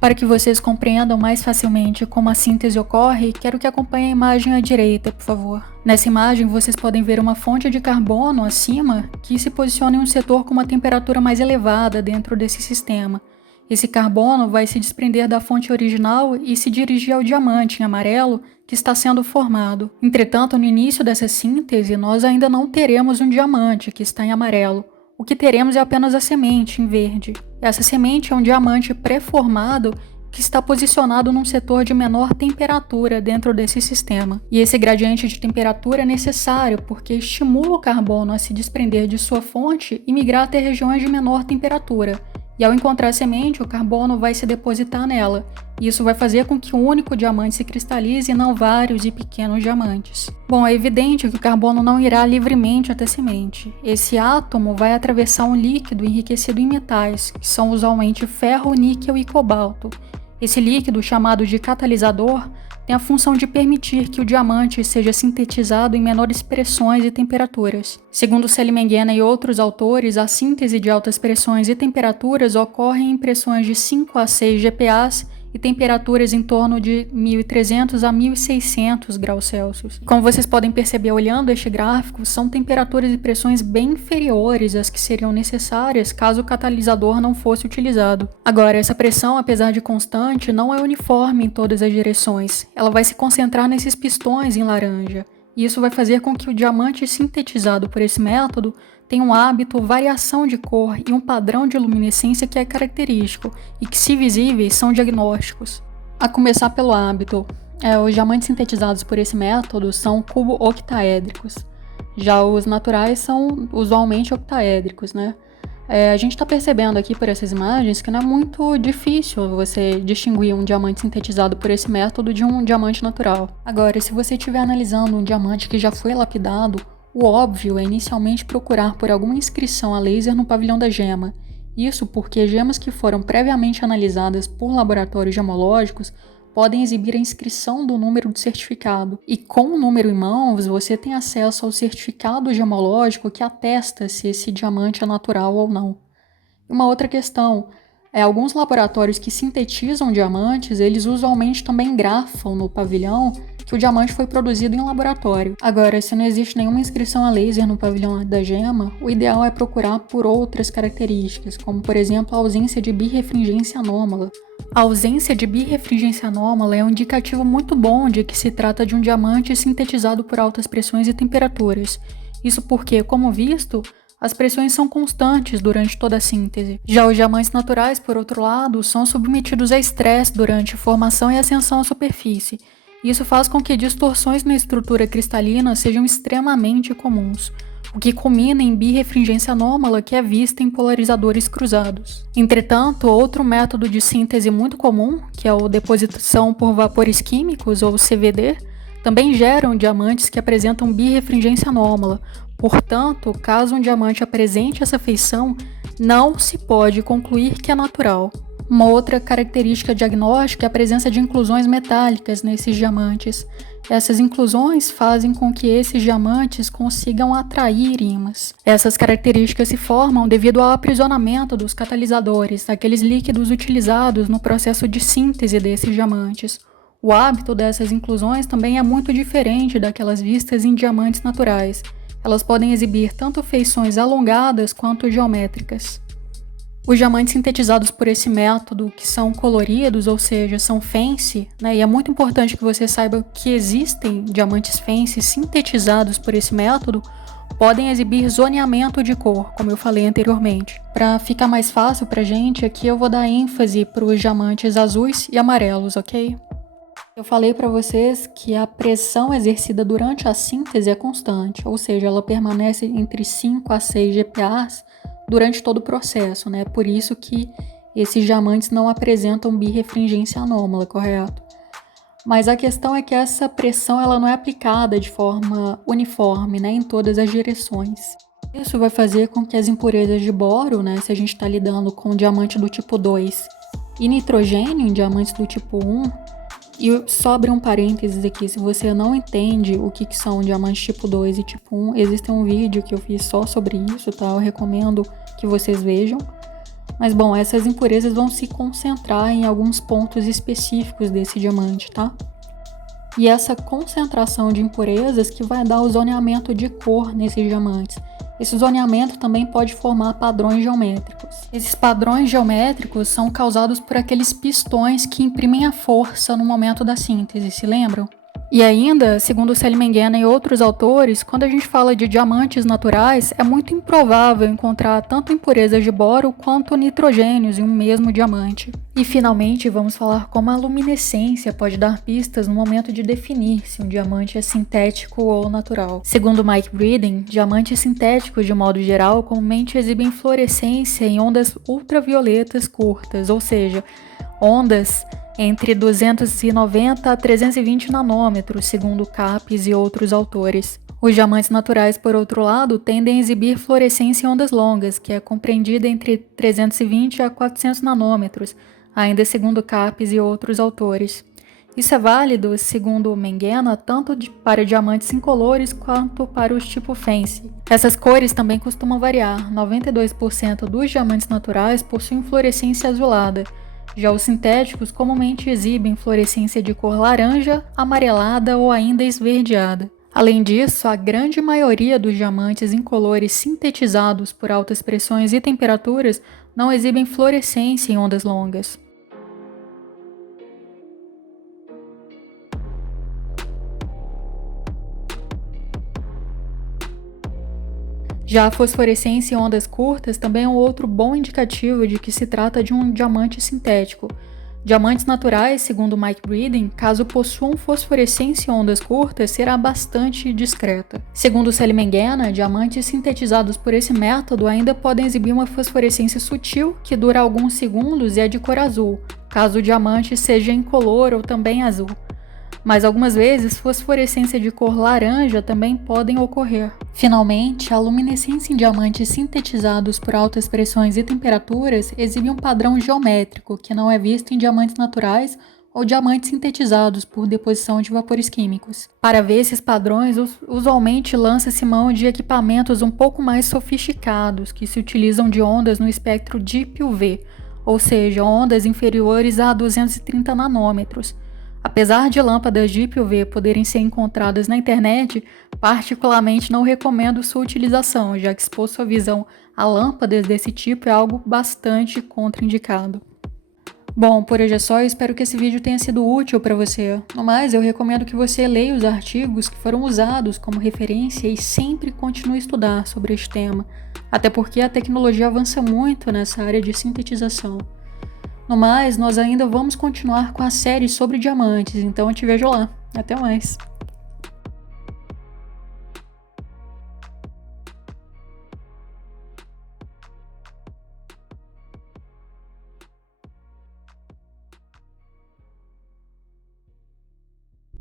Para que vocês compreendam mais facilmente como a síntese ocorre, quero que acompanhem a imagem à direita, por favor. Nessa imagem, vocês podem ver uma fonte de carbono acima que se posiciona em um setor com uma temperatura mais elevada dentro desse sistema. Esse carbono vai se desprender da fonte original e se dirigir ao diamante em amarelo que está sendo formado. Entretanto, no início dessa síntese, nós ainda não teremos um diamante que está em amarelo. O que teremos é apenas a semente em verde. Essa semente é um diamante pré-formado que está posicionado num setor de menor temperatura dentro desse sistema. E esse gradiente de temperatura é necessário porque estimula o carbono a se desprender de sua fonte e migrar até regiões de menor temperatura. E ao encontrar a semente, o carbono vai se depositar nela. E isso vai fazer com que um único diamante se cristalize e não vários e pequenos diamantes. Bom, é evidente que o carbono não irá livremente até a semente. Esse átomo vai atravessar um líquido enriquecido em metais, que são usualmente ferro, níquel e cobalto. Esse líquido, chamado de catalisador, tem a função de permitir que o diamante seja sintetizado em menores pressões e temperaturas. Segundo Seligman e outros autores, a síntese de altas pressões e temperaturas ocorre em pressões de 5 a 6 GPa e temperaturas em torno de 1.300 a 1.600 graus Celsius. Como vocês podem perceber olhando este gráfico, são temperaturas e pressões bem inferiores às que seriam necessárias caso o catalisador não fosse utilizado. Agora, essa pressão, apesar de constante, não é uniforme em todas as direções. Ela vai se concentrar nesses pistões em laranja. E isso vai fazer com que o diamante sintetizado por esse método tenha um hábito, variação de cor e um padrão de luminescência que é característico e que, se visíveis, são diagnósticos. A começar pelo hábito, os diamantes sintetizados por esse método são cubo-octaédricos. Já os naturais são usualmente octaédricos, né? A gente está percebendo aqui por essas imagens que não é muito difícil você distinguir um diamante sintetizado por esse método de um diamante natural. Agora, se você estiver analisando um diamante que já foi lapidado, o óbvio é inicialmente procurar por alguma inscrição a laser no pavilhão da gema. Isso porque gemas que foram previamente analisadas por laboratórios gemológicos podem exibir a inscrição do número do certificado. E com o número em mãos, você tem acesso ao certificado gemológico que atesta se esse diamante é natural ou não. E uma outra questão, alguns laboratórios que sintetizam diamantes, eles usualmente também grafam no pavilhão que o diamante foi produzido em laboratório. Agora, se não existe nenhuma inscrição a laser no pavilhão da gema, o ideal é procurar por outras características, como por exemplo a ausência de birrefringência anômala. A ausência de birrefringência anômala é um indicativo muito bom de que se trata de um diamante sintetizado por altas pressões e temperaturas. Isso porque, como visto, as pressões são constantes durante toda a síntese. Já os diamantes naturais, por outro lado, são submetidos a estresse durante formação e ascensão à superfície. Isso faz com que distorções na estrutura cristalina sejam extremamente comuns, o que culmina em birrefringência anômala que é vista em polarizadores cruzados. Entretanto, outro método de síntese muito comum, que é a deposição por vapores químicos, ou CVD, também geram diamantes que apresentam birrefringência anômala. Portanto, caso um diamante apresente essa feição, não se pode concluir que é natural. Uma outra característica diagnóstica é a presença de inclusões metálicas nesses diamantes. Essas inclusões fazem com que esses diamantes consigam atrair ímãs. Essas características se formam devido ao aprisionamento dos catalisadores, aqueles líquidos utilizados no processo de síntese desses diamantes. O hábito dessas inclusões também é muito diferente daquelas vistas em diamantes naturais. Elas podem exibir tanto feições alongadas quanto geométricas. Os diamantes sintetizados por esse método, que são coloridos, ou seja, são fancy, e é muito importante que você saiba que existem diamantes fancy sintetizados por esse método, podem exibir zoneamento de cor, como eu falei anteriormente. Para ficar mais fácil pra gente, aqui eu vou dar ênfase para os diamantes azuis e amarelos, ok? Eu falei para vocês que a pressão exercida durante a síntese é constante, ou seja, ela permanece entre 5 a 6 GPa durante todo o processo, né? Por isso que esses diamantes não apresentam birrefringência anômala, correto? Mas a questão é que essa pressão ela não é aplicada de forma uniforme, né, em todas as direções. Isso vai fazer com que as impurezas de boro, né, se a gente está lidando com diamante do tipo 2 e nitrogênio em diamantes do tipo 1, e sobre um parênteses aqui, se você não entende o que são diamantes tipo 2 e tipo 1, existe um vídeo que eu fiz só sobre isso, tá? Eu recomendo que vocês vejam. Mas bom, essas impurezas vão se concentrar em alguns pontos específicos desse diamante, tá? E essa concentração de impurezas que vai dar o zoneamento de cor nesses diamantes. Esse zoneamento também pode formar padrões geométricos. Esses padrões geométricos são causados por aqueles pistões que imprimem a força no momento da síntese, se lembram? E ainda, segundo Selim Mengele e outros autores, quando a gente fala de diamantes naturais, é muito improvável encontrar tanto impurezas de boro quanto nitrogênios em um mesmo diamante. E finalmente, vamos falar como a luminescência pode dar pistas no momento de definir se um diamante é sintético ou natural. Segundo Mike Breeden, diamantes sintéticos, de modo geral, comumente exibem fluorescência em ondas ultravioletas curtas, ou seja, ondas entre 290 a 320 nanômetros, segundo Capes e outros autores. Os diamantes naturais, por outro lado, tendem a exibir fluorescência em ondas longas, que é compreendida entre 320 a 400 nanômetros, ainda segundo Capes e outros autores. Isso é válido, segundo Mengele, tanto para diamantes incolores quanto para os tipo Fancy. Essas cores também costumam variar. 92% dos diamantes naturais possuem fluorescência azulada. Já os sintéticos comumente exibem fluorescência de cor laranja, amarelada ou ainda esverdeada. Além disso, a grande maioria dos diamantes incolores sintetizados por altas pressões e temperaturas não exibem fluorescência em ondas longas. Já a fosforescência em ondas curtas também é um outro bom indicativo de que se trata de um diamante sintético. Diamantes naturais, segundo Mike Breeden, caso possuam fosforescência em ondas curtas, será bastante discreta. Segundo Selim Mengele, diamantes sintetizados por esse método ainda podem exibir uma fosforescência sutil que dura alguns segundos e é de cor azul, caso o diamante seja incolor ou também azul. Mas algumas vezes fosforescência de cor laranja também podem ocorrer. Finalmente, a luminescência em diamantes sintetizados por altas pressões e temperaturas exibe um padrão geométrico que não é visto em diamantes naturais ou diamantes sintetizados por deposição de vapores químicos. Para ver esses padrões, usualmente lança-se mão de equipamentos um pouco mais sofisticados que se utilizam de ondas no espectro Deep UV, ou seja, ondas inferiores a 230 nanômetros. Apesar de lâmpadas Deep UV poderem ser encontradas na internet, particularmente não recomendo sua utilização, já que expor sua visão a lâmpadas desse tipo é algo bastante contraindicado. Bom, por hoje é só, eu espero que esse vídeo tenha sido útil para você. No mais, eu recomendo que você leia os artigos que foram usados como referência e sempre continue a estudar sobre este tema, até porque a tecnologia avança muito nessa área de sintetização. No mais, nós ainda vamos continuar com a série sobre diamantes, então eu te vejo lá. Até mais!